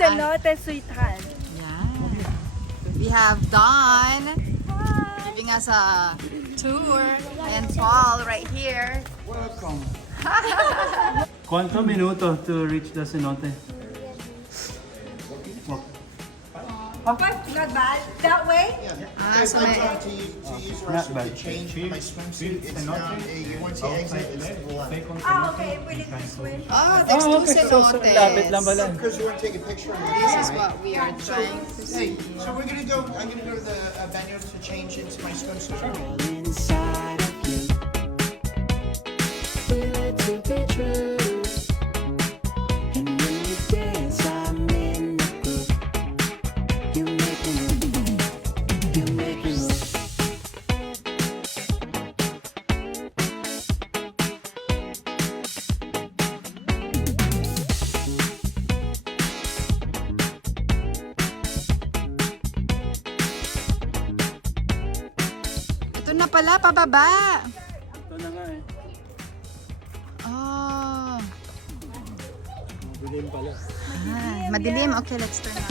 Cenote Suitan. Yeah. We have Dawn giving us a tour and Paul right here. Welcome. ¿Cuántos minutos to reach the cenote? Walk. Not bad. That way? So I may, tried to use Not restroom bad. to change my swimsuit. It's down. Once you exit, it's to the left. Oh, okay. We need to swim. oh, there's two Lapit lang cenotes. pala. Because you want to take a picture. This is what we are trying to Hey, see. so we're gonna go. I'm gonna go to the venue to change into my swimsuit. Inside of you, feel it to be true. And when you dance, I'm in the groove. You make me move. You make me move. Ito na pala, pababa. Ito na nga eh. Oh. Madilim pala. Madilim. Okay, let's turn on.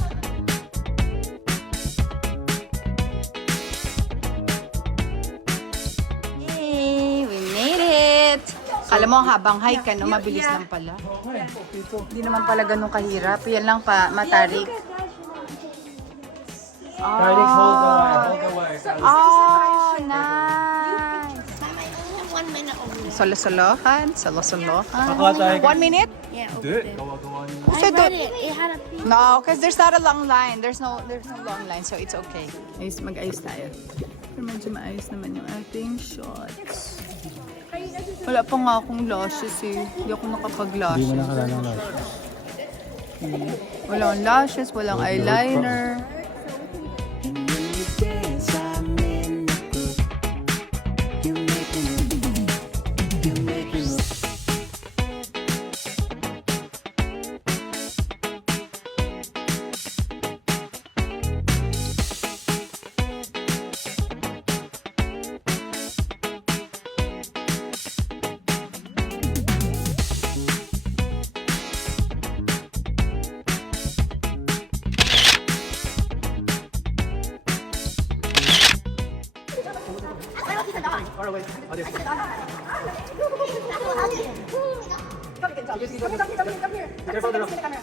Yay! We made it! Kala mo habang hike ka, no? Mabilis lang pala. Hindi naman pala ganun kahirap. Yan lang pa, matarik. Tarik, hold the wire. Hold the wire. Oh, nice! Solo-solohan. Solo-solohan. Pakuha tayo. 1 minute? Hindi. Gawa-gawa niyo. I read it. It had a no, because there's not a long line. There's no long line, so it's okay. Ayos, mag-ayos tayo. Pero medyo maayos naman yung ating shots. Wala pa nga akong lashes eh. Hindi ako nakapag-lashes. nakalala ng lashes. Walang lashes, walang eyeliner. And when you dance, I'm in the groove. You make me move. You make me move.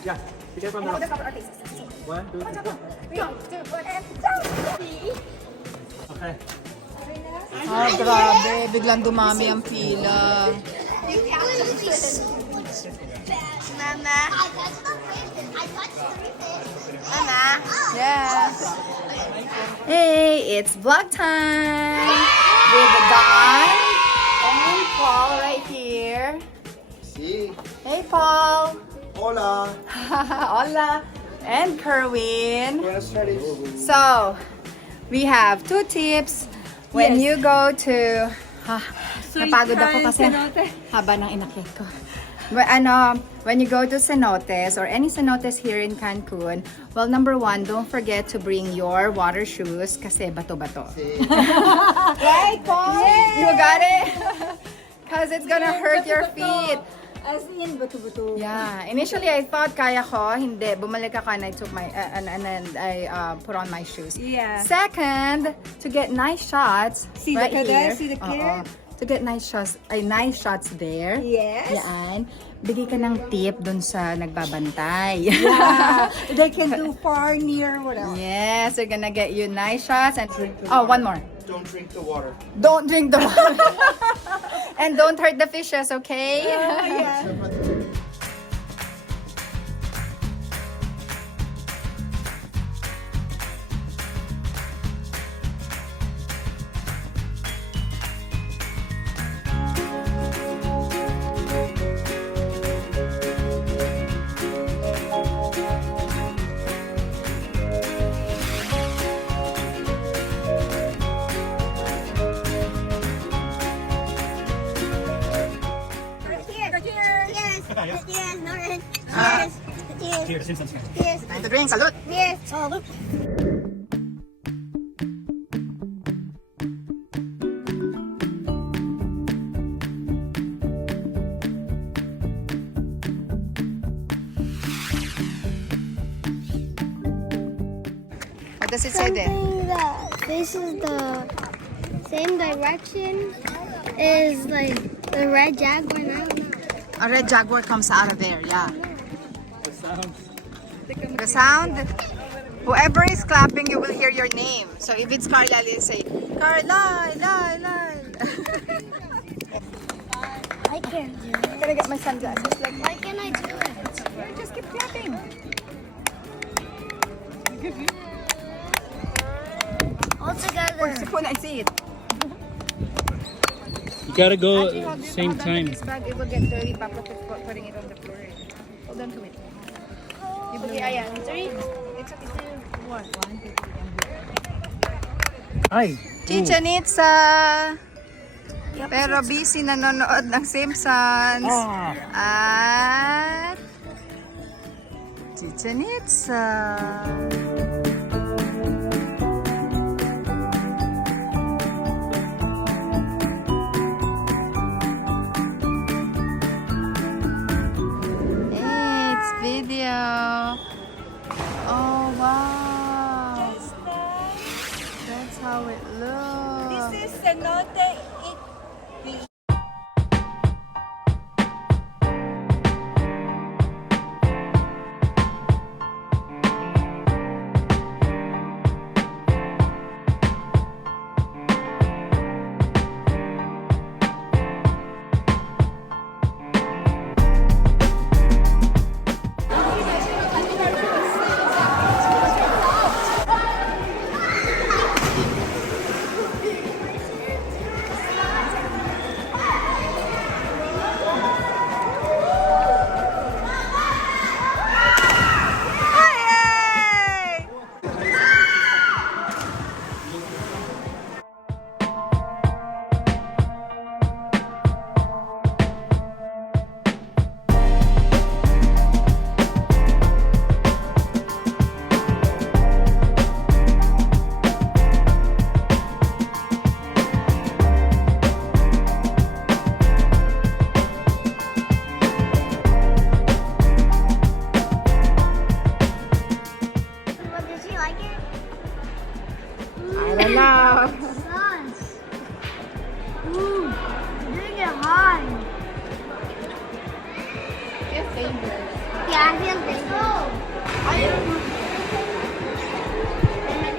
Yeah. Be careful on the rock. 1, 2, 3, 4. Okay. Ah, grabe. Biglang dumami ang pila. Mama. Mama. Yes. Hey, it's vlog time with Dawn and Paul right here. See. Hey, Paul. Hola. Hola. And Kerwin. Buenas tardes. So, we have 2 tips when you go to... napagod ako kasi haba ng inakit ko. When you go to cenotes or any cenotes here in Cancun, well, number 1, don't forget to bring your water shoes kasi bato-bato. Right, Paul? You got it? Because it's gonna hurt your feet. As in, bato-bato. Yeah, initially I thought kaya ko, hindi. Bumalik ako and I took my, and then I put on my shoes. Yeah. Second, to get nice shots, See the right kid here. there? See the kid? To get nice shots there. Yes. Yan. Bigay ka ng tip dun sa nagbabantay. Yeah. They can do far, near, whatever. Yes, they're gonna get you nice shots and one more. Don't drink the water. Don't drink the water. And don't hurt the fishes, okay? Yeah. Cheers, Norton. Cheers. Cheers. Simpsons. Cheers. Time to drink. Salute. Cheers. Salute. does it say there? Something that faces the same direction is like the red jaguar. I don't know. A red jaguar comes out of there, yeah. The sound. Whoever is clapping, you will hear your name. So if it's Carla, you'll say, Carla, I can't do it. I'm gonna get my sunglasses. Like, Why can't I do it? just keep clapping. All together. I see it. You gotta go Actually, hold same on to time. this bag. It will get dirty, Papa, putting it on the floor. Hold on to it. Okay, ayan. 3. It's okay. 1, 2, 3. Ay. Chichen Itza! Pero busy nanonood ng Simpsons. At Chichen Itza. Hey, it's video. Oh, wow. That's how it looks. This is Cenote IKKIL. But does he like it? I don't know. Nice. Ooh, doing it hard. Yeah, I feel dangerous.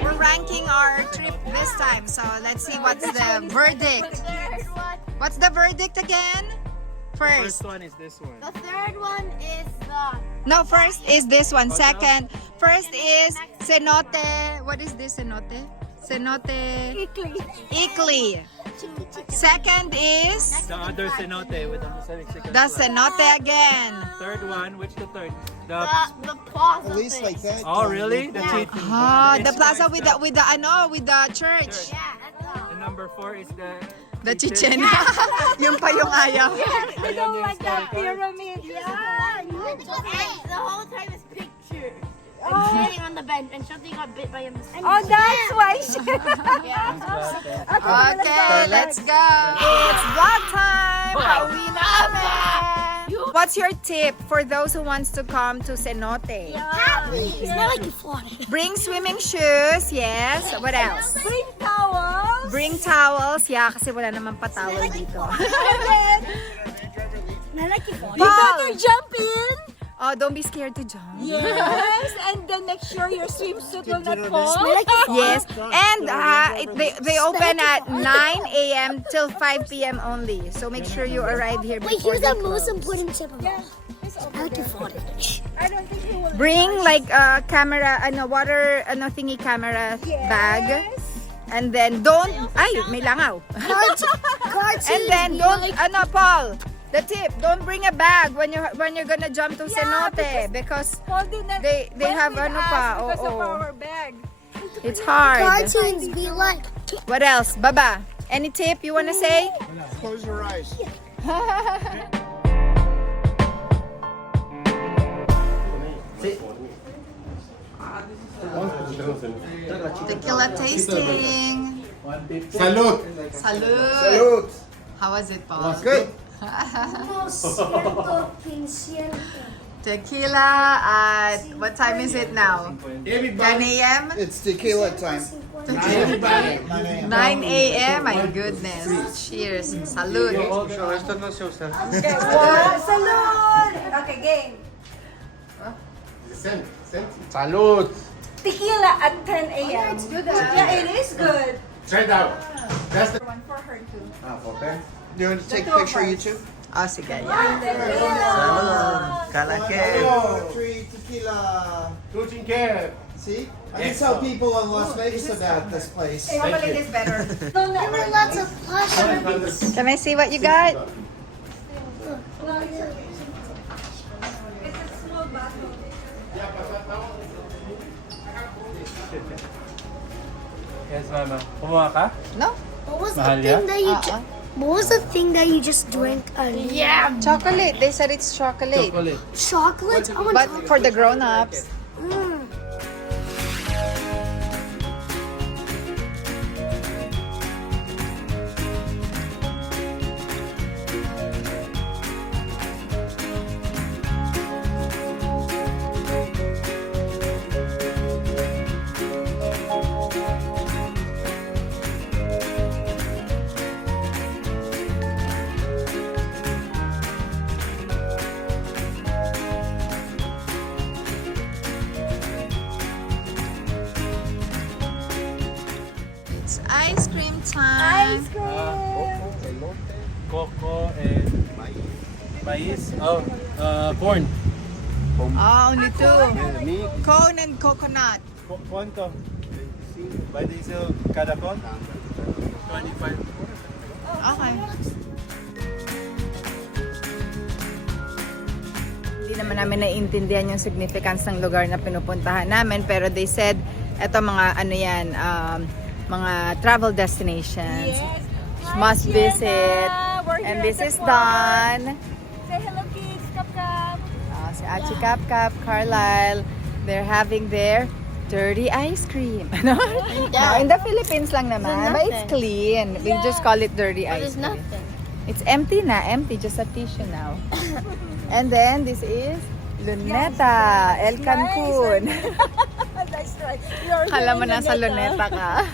We're ranking our trip this time, so let's see what's the verdict. What's the verdict again? First. First one is this one. The third one is the No, first is this one. Second, first is Cenote. What is this Cenote? Cenote IKKIL. Second is The other cenote with the Mexican the flag. Cenote again. Third one, which the third? The plaza. At least like that. oh really? The cheat. Ah, the plaza with the church. Yeah, that's all. And number 4 is The Chichen. Yung pa yung ayaw. I don't like that Pyramid. And the whole time is pictures. I'm sitting on the bench and something got bit by a mosquito. Oh, that's why she... Okay, let's go. It's vlog time. Pauwi na kami. What's your tip for those who wants to come to Cenote? It's not like you fought it. Bring swimming shoes, yes. What else? Bring towels. Bring towels. Yeah, kasi wala naman pa towel dito. Not like you fought You Paul! better jump in. Oh, don't be scared to jump. Yes, and then make sure your swimsuit will not fall. Yes, and they open at 9 a.m. till 5 p.m. only. So make sure you arrive here Wait, before here's they the most close. important tip of all. I like you fought it. I don't think you will. Bring like a camera, water, thingy camera bag. And then don't, may langaw. And then don't, Paul, the tip, don't bring a bag when you're gonna jump to Cenote because they have Because of our bag. it's hard. Cartoons be like. What else? Baba, any tip you wanna say? Close your eyes. Tequila tasting. Salud. Salud. Salud. How was it, Paul? Good. Tequila at what time is it now? 10 a.m.? It's tequila time. 9 a.m. 9 a.m. My goodness. Cheers. Salud. Salud! Okay, game. Salud! Tequila at 10 a.m. It's good. Yeah, it is good. Try it out. That's the One for her too. Okay. You want to take a picture, you two? Oh, sige. Yeah. Oh, 3 tequila. Tuching care. See? I can tell people in Las Vegas about this place. Hopefully it is better. There were lots of plushies. Can I see what you got? It's a small bottle. Yes, mama. Kumuha ka? No? What was Mahal the thing ya? that you what was the thing that you just drank? Yeah, Chocolate. They said it's chocolate. Chocolate. chocolate. I want But for the grown-ups. It's ice cream time. Ice cream. Coco and mais. Oh, corn. Oh, only two. Cone and coconut. ¿Cuánto? ¿Va diesel cada con? 25. Okay. Hindi naman namin naiintindihan yung significance ng lugar na pinupuntahan namin, pero they said eto mga ano yan, mga travel destinations. Yes. Must Hi, visit. Sienna. We're And here this at the is park. Don. Say hello, kids. Kap kap. Si Achi Kap Kap, Carlisle. They're having their dirty ice cream. No, in the Philippines lang naman. But it's clean. We just call it dirty ice There's cream. nothing. It's empty na. Empty. Just a tissue now. And then this is Luneta, El Cancun. That's right. You're Kala mo doing nasa Luneta. Luneta ka.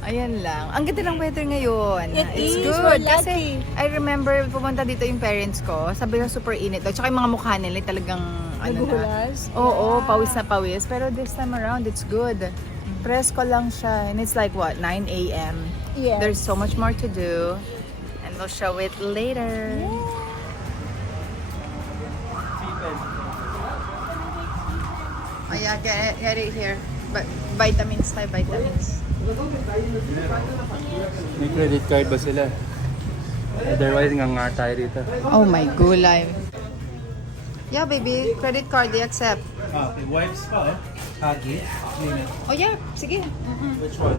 Ayan lang. Ang ganda ng weather ngayon. It It's is. good. We're Kasi lucky. I remember pumunta dito yung parents ko. Sabi ko super init. At saka yung mga mukha nila talagang ano na. Naghuhulas? Oo, pawis na pawis. Pero this time around, it's good. Presko lang siya. And it's like what, 9 a.m. Yes. There's so much more to do. And we'll show it later. Oh yeah, get it here. But vitamins tayo, vitamins. May credit card ba sila? Otherwise, nga tayo dito. Oh my gulay. Yeah, baby. Credit card, they accept. Okay, wipes pa Hagi. Oh yeah, sige. Which one?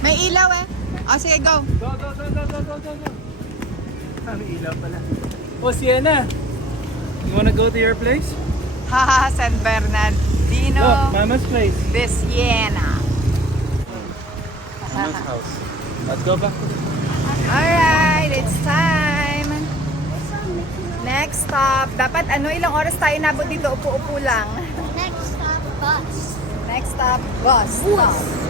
May ilaw eh. Oh, sige, go. Go. May ilaw pala. Oh, Sienna! You wanna go to your place? Haha, San Bernardino Oh, Mama's place. de Siena. Mama's house. Let's go back. Alright, it's time. Next stop. Dapat ilang oras tayo nabot dito? Upo-upo lang. Next stop, bus. Next stop, bus. Bus.